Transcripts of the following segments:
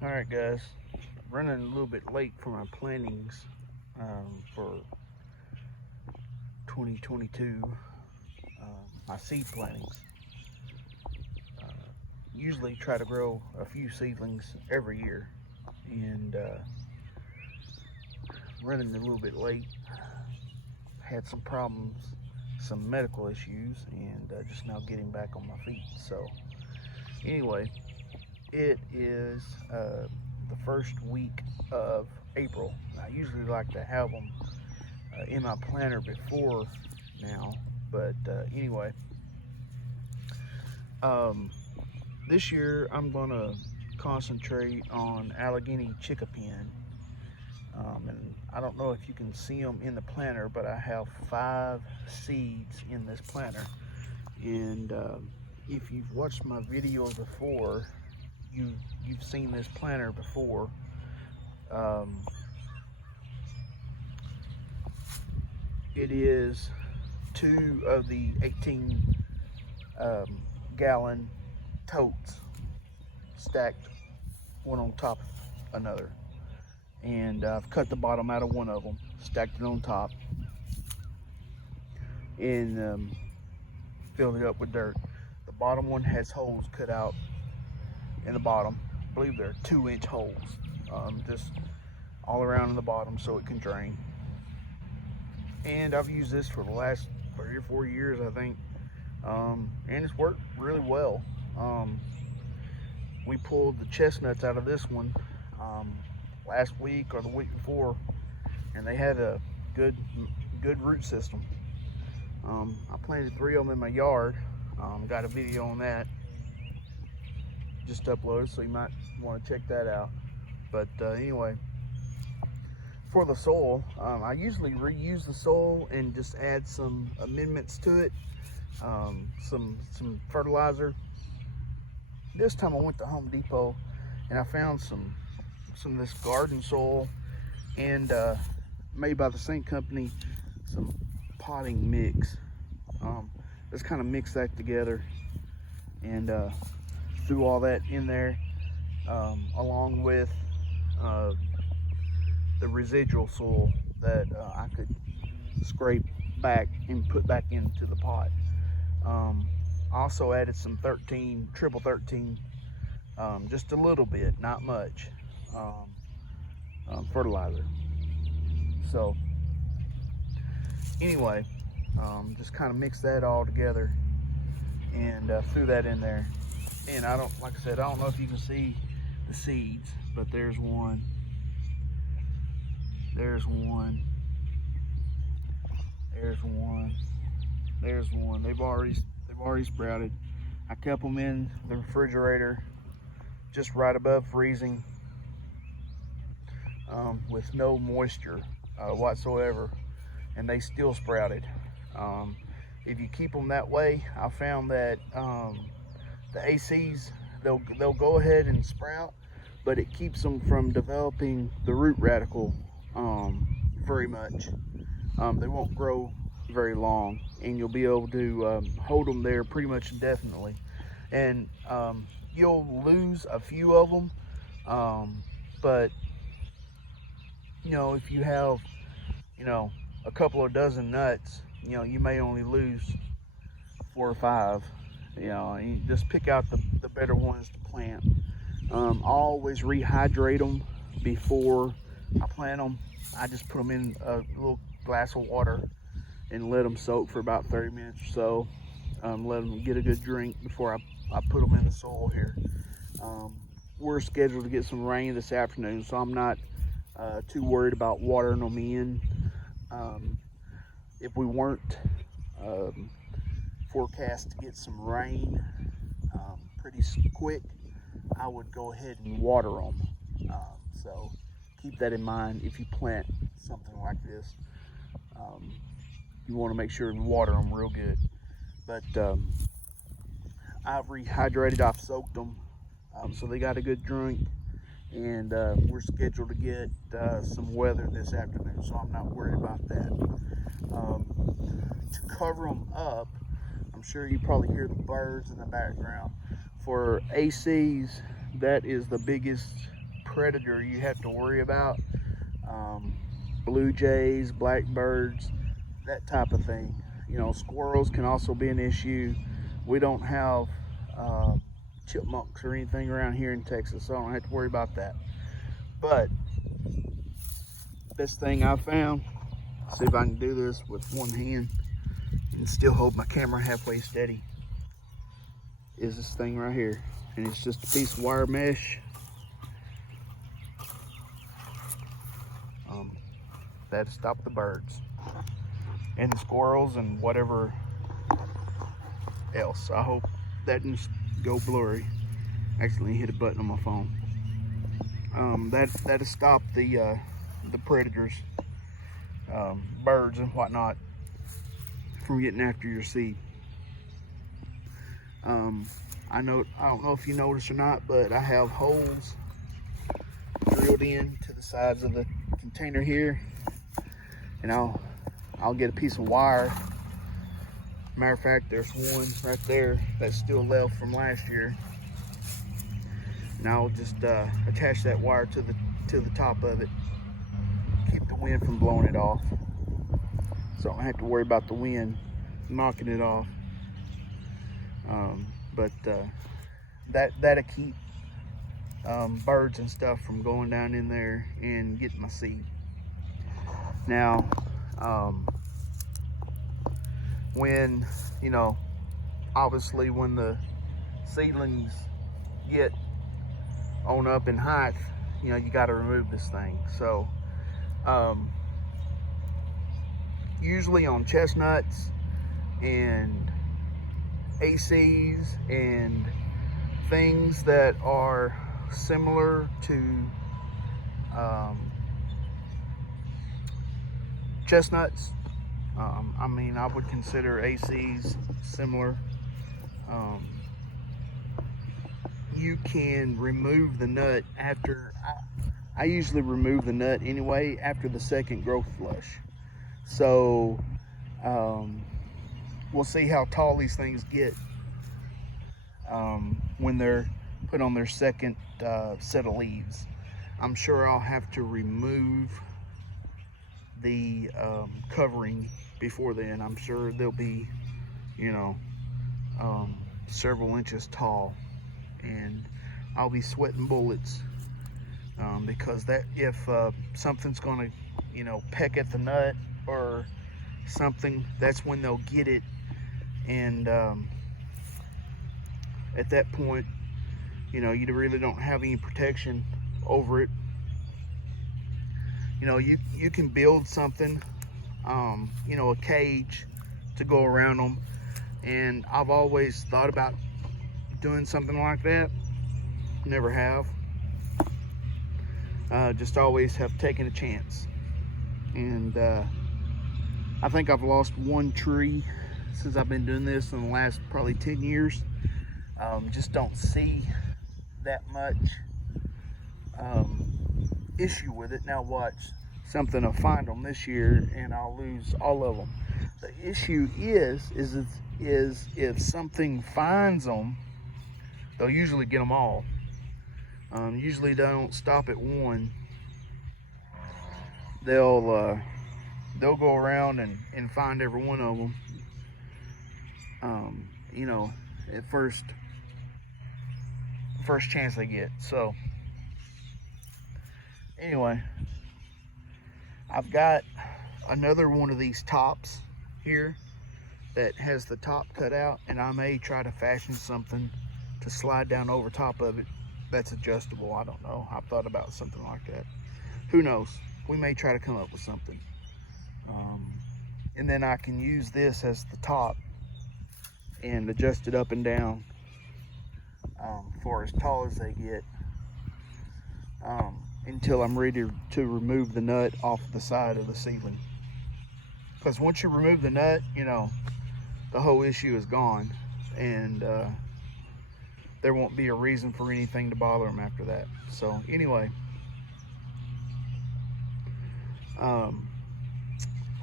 Alright guys, running a little bit late for my plantings for 2022, my seed plantings. Usually try to grow a few seedlings every year, and running a little bit late. Had some problems, some medical issues, and just now getting back on my feet. So anyway, it is the first week of April. I usually like to have them in my planter before now, but anyway, this year I'm going to concentrate on Allegheny Chinkapin. And I don't know if you can see them in the planter, but I have 5 seeds in this planter. And if you've watched my videos before, you've seen this planter before. It is 2 of the 18 gallon totes stacked one on top of another, and I've cut the bottom out of one of them, stacked it on top, and filled it up with dirt. The bottom one has holes cut out in the bottom. I believe they're 2-inch holes, just all around in the bottom so it can drain. And I've used this for the last 3 or 4 years, I think, and it's worked really well. We pulled the chestnuts out of this one last week or the week before, and they had a good root system. I planted 3 of them in my yard. Got a video on that just uploaded, so you might want to check that out. But anyway, for the soil, I usually reuse the soil and just add some amendments to it, some fertilizer. This time I went to Home Depot and I found some of this garden soil, and made by the same company, some potting mix. Let's kind of mix that together and threw all that in there, along with the residual soil that I could scrape back and put back into the pot. Also added some triple 13, just a little bit, not much, fertilizer. So anyway, just kind of mix that all together and threw that in there. And like I said, I don't know if you can see the seeds, but there's one, there's one, there's one, there's one. They've already sprouted. I kept them in the refrigerator just right above freezing, with no moisture whatsoever, and they still sprouted. If you keep them that way, I found that the ACs, they'll go ahead and sprout, but it keeps them from developing the root radicle very much. They won't grow very long, and you'll be able to hold them there pretty much indefinitely. And you'll lose a few of them, but if you have a couple of dozen nuts, you may only lose 4 or 5. And you just pick out the better ones to plant. I always rehydrate them before I plant them. I just put them in a little glass of water and let them soak for about 30 minutes or so. Let them get a good drink before I put them in the soil here. We're scheduled to get some rain this afternoon, so I'm not too worried about watering them in. If we weren't forecast to get some rain pretty quick, I would go ahead and water them. So keep that in mind if you plant something like this. You want to make sure you water them real good. But I've rehydrated, I've soaked them, so they got a good drink. And we're scheduled to get some weather this afternoon, so I'm not worried about that. To cover them up, I'm sure you probably hear the birds in the background. For ACs, that is the biggest predator you have to worry about. Blue jays, blackbirds, that type of thing. Squirrels can also be an issue. We don't have chipmunks or anything around here in Texas, so I don't have to worry about that. But this thing I found, see if I can do this with one hand and still hold my camera halfway steady, is this thing right here. And it's just a piece of wire mesh. That'll stop the birds and the squirrels and whatever else. I hope that didn't go blurry. Actually hit a button on my phone. That'll stop the predators, birds and whatnot, from getting after your seed. I don't know if you noticed or not, but I have holes drilled in to the sides of the container here, and I'll get a piece of wire. Matter of fact, there's one right there that's still left from last year, and I'll just attach that wire to the top of it, keep the wind from blowing it off, so I don't have to worry about the wind knocking it off. But that'll keep birds and stuff from going down in there and getting my seed. Now, when obviously when the seedlings get on up in height, you got to remove this thing. So usually on chestnuts and ACs and things that are similar to chestnuts, I would consider ACs similar. You can remove the nut after, I usually remove the nut anyway after the second growth flush. So we'll see how tall these things get when they're put on their second set of leaves. I'm sure I'll have to remove the covering before then. I'm sure they'll be, several inches tall, and I'll be sweating bullets because that if something's gonna, peck at the nut or something, that's when they'll get it, and at that point, you really don't have any protection over it. You can build something, a cage to go around them, and I've always thought about doing something like that. Never have. Just always have taken a chance. And I think I've lost one tree since I've been doing this in the last probably 10 years. Just don't see that much issue with it. Now watch, something will find them this year and I'll lose all of them. The issue is if something finds them, they'll usually get them all. Usually they don't stop at one. They'll go around and find every one of them. At first chance they get. So anyway, I've got another one of these tops here that has the top cut out, and I may try to fashion something to slide down over top of it that's adjustable. I don't know. I've thought about something like that. Who knows? We may try to come up with something. And then I can use this as the top and adjust it up and down for as tall as they get, until I'm ready to remove the nut off the side of the seedling. Because once you remove the nut, the whole issue is gone, and there won't be a reason for anything to bother them after that. So anyway, I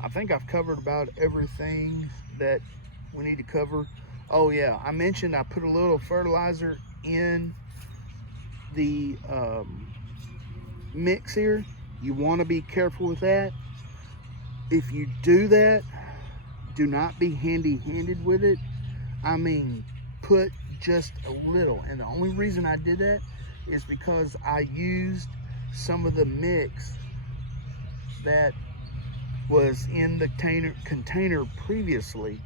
think I've covered about everything that we need to cover. Oh yeah, I mentioned I put a little fertilizer in the mix here. You want to be careful with that. If you do that, do not be handy-handed with it. I mean, put just a little. And the only reason I did that is because I used some of the mix that was in the container previously.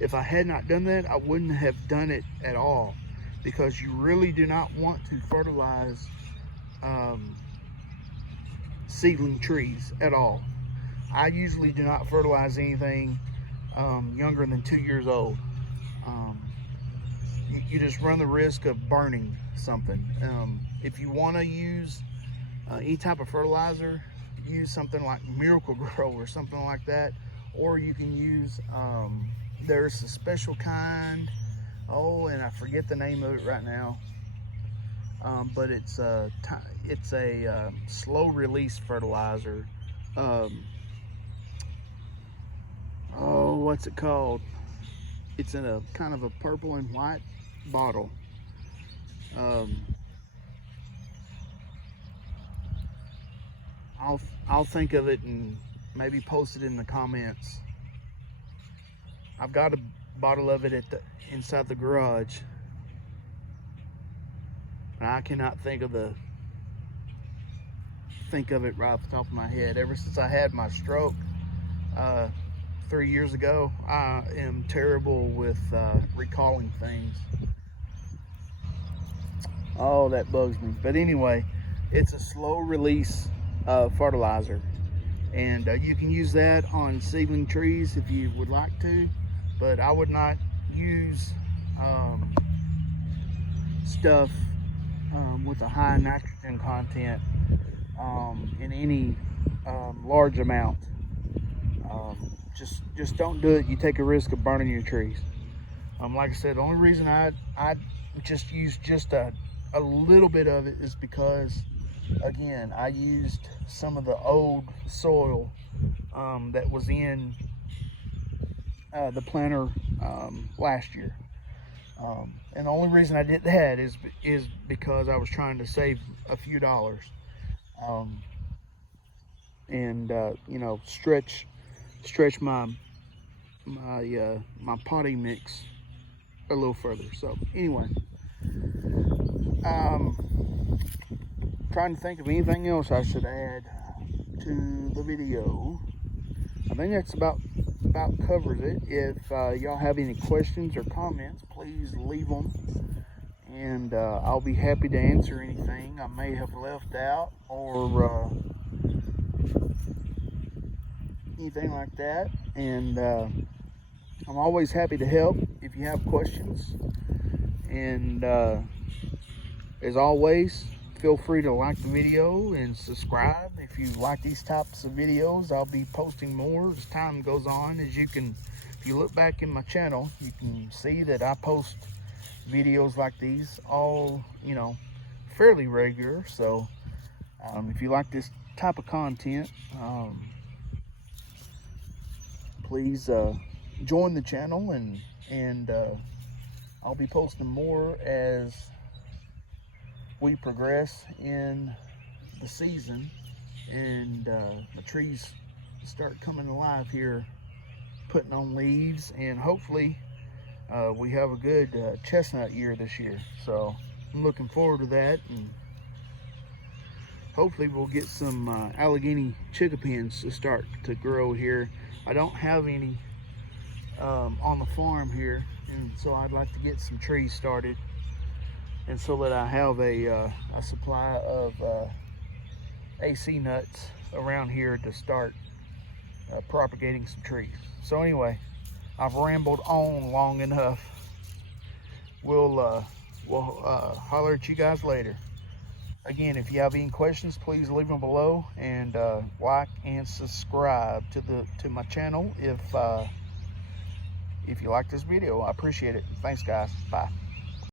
If I had not done that, I wouldn't have done it at all, because you really do not want to fertilize seedling trees at all. I usually do not fertilize anything younger than 2 years old. You just run the risk of burning something. If you want to use any type of fertilizer, use something like Miracle Grow or something like that, or you can use there's a special kind, and I forget the name of it right now, but it's a slow release fertilizer. What's it called? It's in a kind of a purple and white bottle. I'll think of it and maybe post it in the comments. I've got a bottle of it inside the garage, and I cannot think of it right off the top of my head. Ever since I had my stroke 3 years ago, I am terrible with recalling things. Oh, that bugs me. But anyway, it's a slow release fertilizer, and you can use that on seedling trees if you would like to, but I would not use stuff with a high nitrogen content in any large amount. Just don't do it. You take a risk of burning your trees. Like I said, the only reason I just used just a little bit of it is because, again, I used some of the old soil that was in the planter last year, and the only reason I did that is because I was trying to save a few dollars, and you know, stretch my potting mix a little further. So anyway, trying to think of anything else I should add to the video. I think that's about covers it. If y'all have any questions or comments, please leave them, and I'll be happy to answer anything I may have left out, or anything like that. And I'm always happy to help if you have questions. And as always, feel free to like the video and subscribe if you like these types of videos. I'll be posting more as time goes on. If you look back in my channel, you can see that I post videos like these all, you know, fairly regular. So if you like this type of content, please join the channel, and I'll be posting more as we progress in the season, and the trees start coming alive here, putting on leaves, and hopefully we have a good chestnut year this year. So I'm looking forward to that, and hopefully we'll get some Allegheny Chinkapins to start to grow here. I don't have any on the farm here, and so I'd like to get some trees started, and so that I have a supply of AC nuts around here to start propagating some trees. So anyway, I've rambled on long enough. We'll holler at you guys later. Again, if you have any questions, please leave them below, and like and subscribe to my channel if you like this video. I appreciate it. Thanks, guys. Bye.